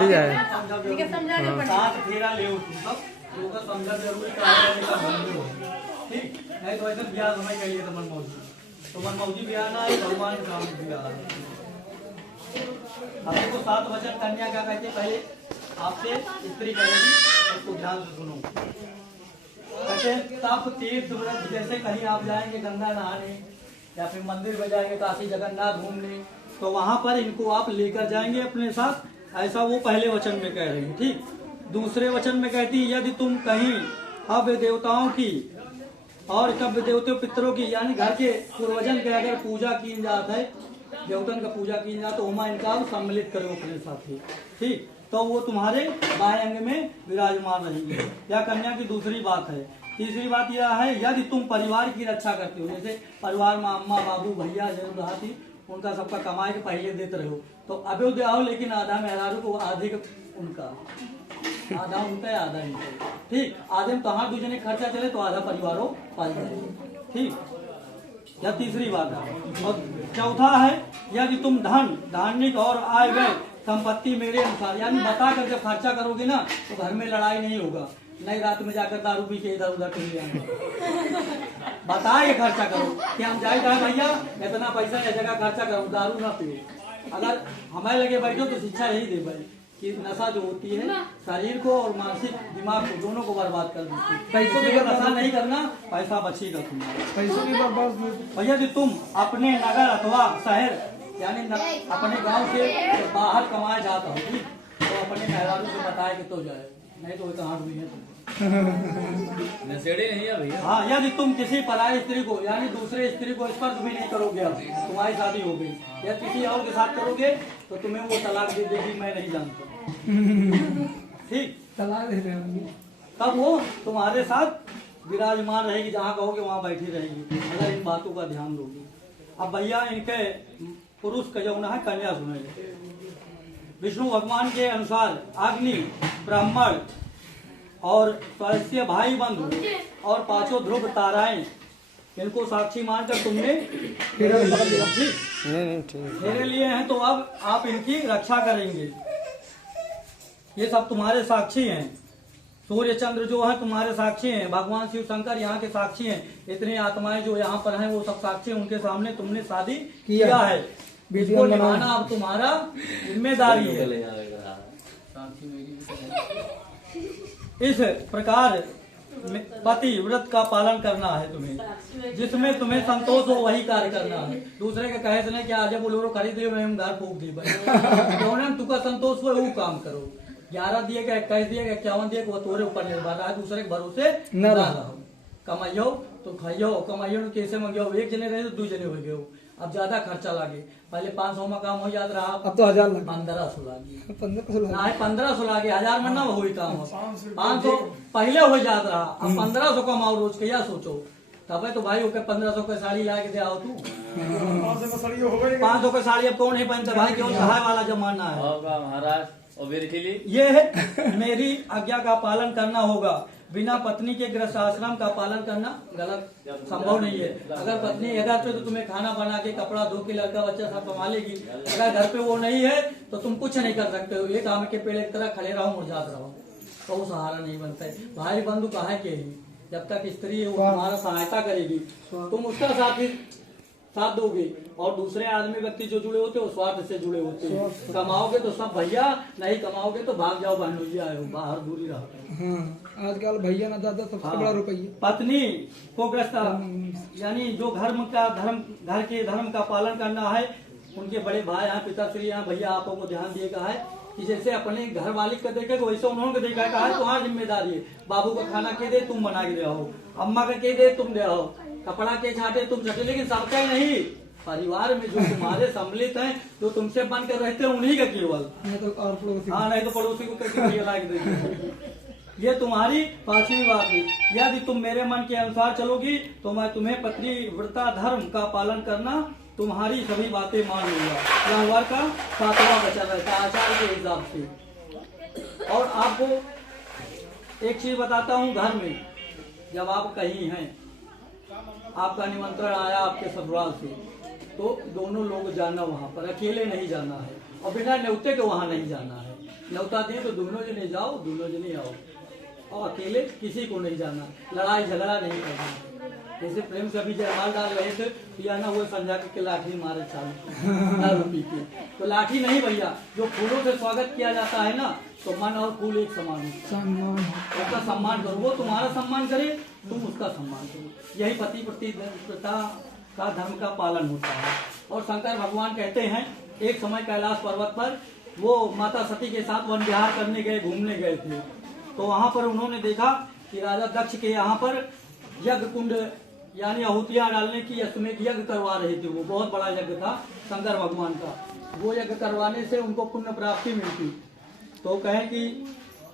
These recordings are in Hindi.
शादी है। साथ फेरा ले सब समझा जरूरी ठीक नहीं तो ऐसे ब्याह समय कहिए तो मनमौजी तो मनमौजी ब्याह ना है भगवान के सामने ब्याह है। आपको 7 वचन कन्या क्या कहते हैं पहले आपसे स्त्री करेगी उसको ध्यान से सुनो। कहते तप तीर्थ व्रत जैसे कहीं आप जाएंगे गंगा नहाने या फिर मंदिर में जाएंगे काशी जगन्नाथ घूमने तो वहां पर इनको आप लेकर जाएंगे अपने साथ, ऐसा वो पहले वचन में कह रही है। ठीक, दूसरे वचन में कहती है यदि तुम कहीं हव्य देवताओं की और कव्य देवताओं पितरों की यानी घर के पूर्वजन के अगर पूजा की जात है देवतन का पूजा की जाए तो उमा इनका सम्मिलित करो अपने साथ ही। ठीक, तो वो तुम्हारे बाएं अंग में विराजमान रहेंगे। यह कन्या की दूसरी बात है। तीसरी बात यह है यदि तुम परिवार की रक्षा करते हो जैसे परिवार में अम्मा बाबू भैया जरूर हाथी उनका सबका कमाए के पहले देते रहो तो अभी दे आओ लेकिन आधा मेहरारू को आधे उनका आधा उनका है आधा इनका। ठीक, आधे में तहां दूसरे खर्चा चले तो आधा परिवारों पाल जाए। ठीक, यह तीसरी बात है। और चौथा है यदि तुम धन धार्मिक और आय व्यय संपत्ति मेरे अनुसार यानी बता कर जब खर्चा करोगे ना तो घर में लड़ाई नहीं होगा, नहीं रात में जाकर दारू पी के इधर उधर कहीं जाएंगे। बताए के खर्चा करो कि हम जाए भैया इतना पैसा इस जगह खर्चा करो दारू ना पियो। अगर हमें लगे बैठो तो शिक्षा यही दे भाई कि नशा जो होती है शरीर को और मानसिक दिमाग को दोनों को बर्बाद कर देती है। पैसों की नशा नहीं करना, पैसा बचेगा तुम्हारा, पैसों की बर्बाद। भैया यदि तुम अपने नगर अथवा शहर यानी अपने गांव से बाहर कमाए जाता हो ठीक तो अपने मेहरारू से बताए कि तो जाए नहीं तो कहाँ भी है नशेड़ी नहीं है भैया। हाँ, यदि तुम किसी पराई स्त्री को यानी दूसरे स्त्री को स्पर्श भी नहीं करोगे अब तुम्हारी शादी हो गई या किसी और के साथ करोगे तो तुम्हें वो तलाक दे देगी, मैं नहीं जानता। ठीक, तलाक दे देगी तब वो तुम्हारे साथ विराजमान रहेगी, जहाँ कहोगे वहाँ बैठी रहेगी अगर इन बातों का ध्यान दोगी। अब भैया इनके पुरुष का जो है कन्या सुनेंगे। विष्णु भगवान के अनुसार अग्नि ब्राह्मण और स्वास्थ्य भाई बंधु और 5 ध्रुव ताराएं इनको साक्षी मानकर तुमने मेरे लिए हैं तो अब आप इनकी रक्षा करेंगे। ये सब तुम्हारे साक्षी हैं। सूर्य चंद्र जो है तुम्हारे साक्षी हैं, भगवान शिव शंकर यहाँ के साक्षी हैं, इतनी आत्माएं जो यहाँ पर हैं वो सब साक्षी हैं। उनके सामने तुमने शादी किया है, इसको निभाना अब तुम्हारा जिम्मेदारी है। इस प्रकार पति व्रत का पालन करना है तुम्हें, जिसमें तुम्हें संतोष हो वही कार्य करना है। दूसरे के कहे से नहीं कि आज बोलो खरीद लियो मैं घर फूक दी भाई तुका संतोष हो वो काम करो। 11 दिए का 21 दिए का 51 दिए वो तोरे ऊपर निर्भर है, दूसरे के भरोसे न रहो। कमाइयो तो खाइयो, कमाइयो तो कैसे मंगियो, एक जने रहे तो 2 जने हो गए। अब ज्यादा खर्चा लागे, पहले 500 में काम हो याद रहा, अब तो 1000 1500 लागे 1500 लागे 1000 में ना हो काम हो 500 पहले हो जात रहा, अब 1500 कमाओ रोज के या सोचो तब तो भाई ओके 1500 का साड़ी ला के दे आओ तू 500 का साड़ी अब कौन नहीं पहनता भाई, क्यों सहाय वाला जमाना है महाराज। ये है मेरी आज्ञा का पालन करना होगा। बिना पत्नी के गृहस्थ आश्रम का पालन करना गलत संभव नहीं है। अगर पत्नी है तो तुम्हें खाना बना के कपड़ा धो के लड़का बच्चा सब संभालेगी, अगर घर पे वो नहीं है तो तुम कुछ नहीं कर सकते हो। एक आम के पेड़ की तरह खड़े रहो मुरझात रहो तो वो सहारा नहीं बनता है। भाई बंधु कहाँ के ही, जब तक स्त्री है वो तुम्हारा सहायता करेगी तुम उसका साथ दोगे। और दूसरे आदमी व्यक्ति जो जुड़े होते हैं वो स्वार्थ से जुड़े होते हैं। कमाओगे तो सब भैया, नहीं कमाओगे तो भाग जाओ बहनोइया आयो बाहर दूरी रहो। आजकल भैया ना दादा सबसे बड़ा रुपया। पत्नी को ग्रस्त यानी जो घर के धर्म का पालन करना है। उनके बड़े भाई यहाँ पिताश्री यहाँ भैया आपको को ध्यान दिएगा है कि जैसे अपने घर मालिक का देखे वैसे उन्होंने देखा है तुम्हारी जिम्मेदारी है। बाबू का खाना के दे तुम बना के दे आओ, अम्मा का के दे तुम दे आओ, कपड़ा के छाटे तुम छटे, लेकिन सबका ही नहीं। परिवार में जो तुम्हारे सम्मिलित हैं जो तुमसे बन कर रहते हैं उन्हीं का केवल, हाँ नहीं तो पड़ोसी को कैसे लायक देते। ये तुम्हारी 5वीं बात है। यदि तुम मेरे मन के अनुसार चलोगी तो मैं तुम्हें पत्नी व्रता धर्म का पालन करना तुम्हारी सभी बातें मान लूंगा। यह वर का 7वां वचन रहता है आचार्य के हिसाब से। और आपको एक चीज बताता हूँ, घर में जब आप कहीं हैं आपका निमंत्रण आया आपके ससुराल से तो दोनों लोग जाना वहाँ पर, अकेले नहीं जाना है और बिना न्योते के वहाँ नहीं जाना है। न्योता दिए तो दोनों जने जाओ, दोनों जने आओ, और अकेले किसी को नहीं जाना, लड़ाई झगड़ा नहीं करना। जैसे प्रेम से अभी जयमाल डाल रहे थे, पिया ना वो समझा के लाठी मारे चालू दारू पी के, तो लाठी नहीं भैया, जो फूलों से स्वागत किया जाता है ना, तो मन और फूल एक समान होता है। उसका सम्मान करो, वो तुम्हारा सम्मान करे, तुम उसका सम्मान करो। यही पति प्रतिव्रता का धर्म का पालन होता है। और शंकर भगवान कहते हैं, एक समय कैलाश पर्वत पर वो माता सती के साथ वन विहार करने गए, घूमने गए थे, तो वहां पर उन्होंने देखा कि राजा दक्ष के यहाँ पर यज्ञ कुंड यानी आहुतियां डालने की अश्वमेध यज्ञ करवा रहे थे। वो बहुत बड़ा यज्ञ था शंकर भगवान का। वो यज्ञ करवाने से उनको पुण्य प्राप्ति मिलती। तो कहें कि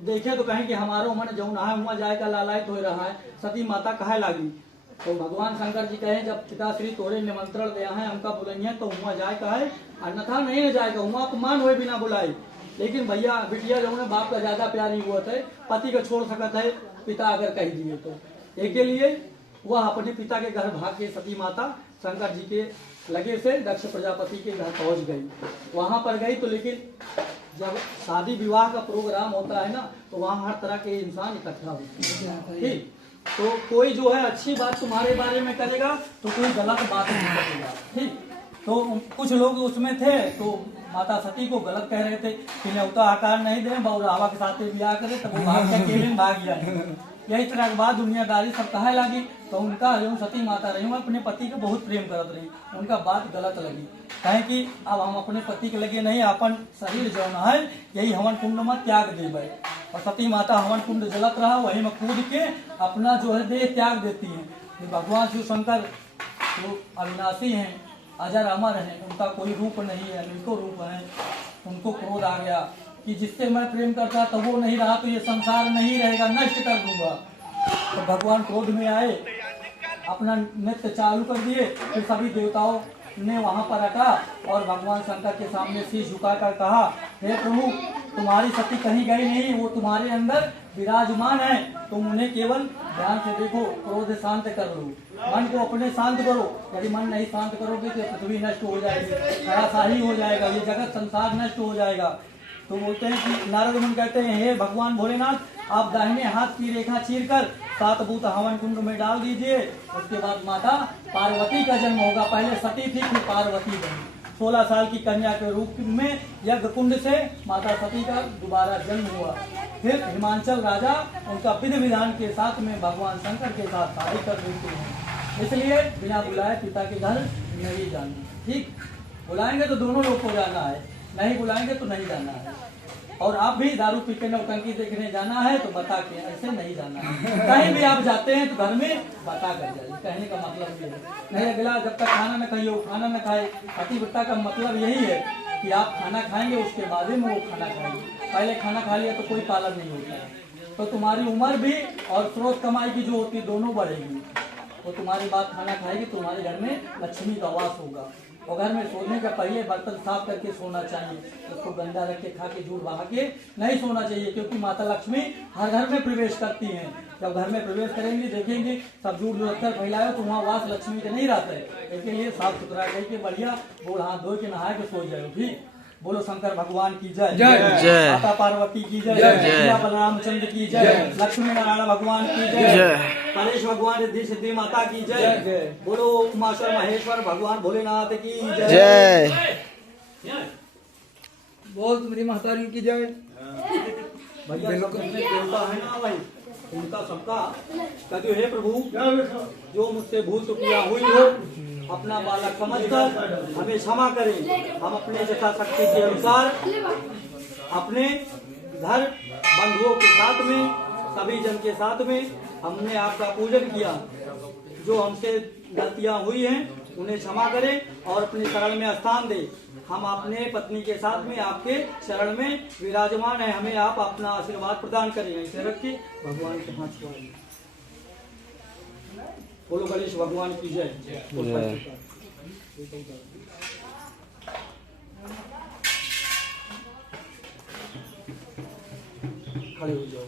देखे तो कहें कि हमारो मन जो नहा हुआ जाएगा लालायत हो रहा है, सती माता कहे लागी। तो भगवान शंकर जी कहे, जब पिताश्री तोरे निमंत्रण दिया है, हमका बुलाइए तो हुआ जाए कहे, अन्यथा नहीं न जाएगा, हुआ अपमान हुए बिना बुलाए। लेकिन भैया बिटिया जो है बाप का ज्यादा प्यार ही हुआ था, पति को छोड़ सकता है पिता अगर कह दिए तो। एक के लिए वह अपने पिता के घर भाग के सती माता शंकर जी के लगे से दक्ष प्रजापति के घर पहुंच गई। वहां पर गई तो लेकिन जब शादी विवाह का प्रोग्राम होता है ना, तो वहाँ हर तरह के इंसान इकट्ठा होते हैं। ठीक, तो कोई जो है अच्छी बात तुम्हारे बारे में करेगा तो कोई गलत बात नहीं करेगा। ठीक, तो कुछ लोग उसमें थे तो माता सती को गलत कह रहे थे कि न्योता आकार नहीं दे, बहुरावा के साथ ब्याह करे, तब वो भाग के अकेले भाग जाए। यही तरह के बाद दुनियादारी सब कहे लगी। तो उनका जो सती माता रही, अपने पति को बहुत प्रेम करत रही, उनका बात गलत लगी। कहे कि अब हम अपने पति के लगे नहीं, अपन शरीर जो है यही हवन कुंड में त्याग देवे। और सती माता हवन कुंड जलत रहा, वही में कूद के अपना जो है देह त्याग देती है। भगवान शिव शंकर जो अविनाशी हैं, अजर अमर हैं, उनका कोई रूप नहीं है, अनेकों रूप हैं। उनको क्रोध आ गया कि जिससे मैं प्रेम करता तो वो नहीं रहा तो ये संसार नहीं रहेगा, नष्ट कर दूंगा। तो भगवान क्रोध में आए, अपना नृत्य चालू कर दिए। फिर सभी देवताओं ने वहां पर रखा और भगवान शंकर के सामने शीश झुकाकर कहा, हे प्रभु, तुम्हारी सती कहीं गई नहीं, वो तुम्हारे अंदर विराजमान है, तुम उन्हें केवल ध्यान से देखो, क्रोध शांत कर लो, मन को अपने शांत करो। यदि मन नहीं शांत करोगे तो पृथ्वी नष्ट हो जाएगी, खराशाही हो जाएगा, ये जगत संसार नष्ट हो जाएगा। तो बोलते हैं कि नारद मुनि कहते हैं, हे भगवान भोलेनाथ, आप दाहिने हाथ की रेखा चीरकर 7 भूत हवन कुंड में डाल दीजिए। उसके बाद माता पार्वती का जन्म होगा। पहले सती थी, फिर पार्वती बनी। 16 साल की कन्या के रूप में यज्ञ कुंड से माता सती का दोबारा जन्म हुआ। फिर हिमांचल राजा उनका विधि विधान के साथ में भगवान शंकर के साथ शादी कर देते हैं। इसलिए बिना बुलाए पिता के घर नहीं जाना। ठीक, बुलाएंगे तो दोनों लोग को जाना है, नहीं बुलाएंगे तो नहीं जाना है। और आप भी दारू पी के नौटंकी देखने जाना है तो बता के, ऐसे नहीं जाना है। कहीं भी आप जाते हैं तो घर में बता कर जाइए, कहने का मतलब ये है। नहीं अगला जब तक खाना न खाइए वो खाना न खाए। पतिव्रता का मतलब यही है कि आप खाना खाएंगे उसके बाद में वो खाना खाएंगे। पहले खाना खा लिया तो कोई पालन नहीं होता है। तो तुम्हारी उम्र भी और स्रोत कमाई की जो होती है दोनों बढ़ेगी। वो तुम्हारी बात खाना खाएगी, तुम्हारे घर में लक्ष्मी का वास होगा। और घर में सोने का पहले बर्तन साफ करके सोना चाहिए, उसको गंदा रख के खा के झूठ बहा के नहीं सोना चाहिए, क्योंकि माता लक्ष्मी हर घर में प्रवेश करती हैं। जब घर में प्रवेश करेंगे देखेंगे सब झूठ रखकर फैलाए तो वहाँ वास लक्ष्मी का नहीं रहता है। इसके लिए साफ सुथरा करके बढ़िया गोड़ हाथ धो के नहा के सो जाए। ठीक, बोलो शंकर भगवान की जय, जय माता पार्वती की जय, जय बलरामचंद्र की जय, लक्ष्मी नारायण भगवान की जय, गणेश भगवान रिद्धि सिद्धि माता की जय, बोलो उमाश्वर महेश्वर भगवान भोलेनाथ की जय। बोल मेरी महतारी की जय। भैया देवता है ना भाई, उनका सबका कहते हे प्रभु, जो मुझसे भूल चुकिया हुई हो अपना बालक समझकर हमें क्षमा करें। हम अपने यथाशक्ति के अनुसार अपने घर बंधुओं के साथ में सभी जन के साथ में हमने आपका पूजन किया। जो हमसे गलतियां हुई हैं उन्हें क्षमा करें और अपने शरण में स्थान दें। हम अपने पत्नी के साथ में आपके शरण में विराजमान है, हमें आप अपना आशीर्वाद प्रदान करें। ऐसे रख के भगवान के हाथ छुआइए। बोलो गणेश भगवान की जय। खड़े हो जाओ।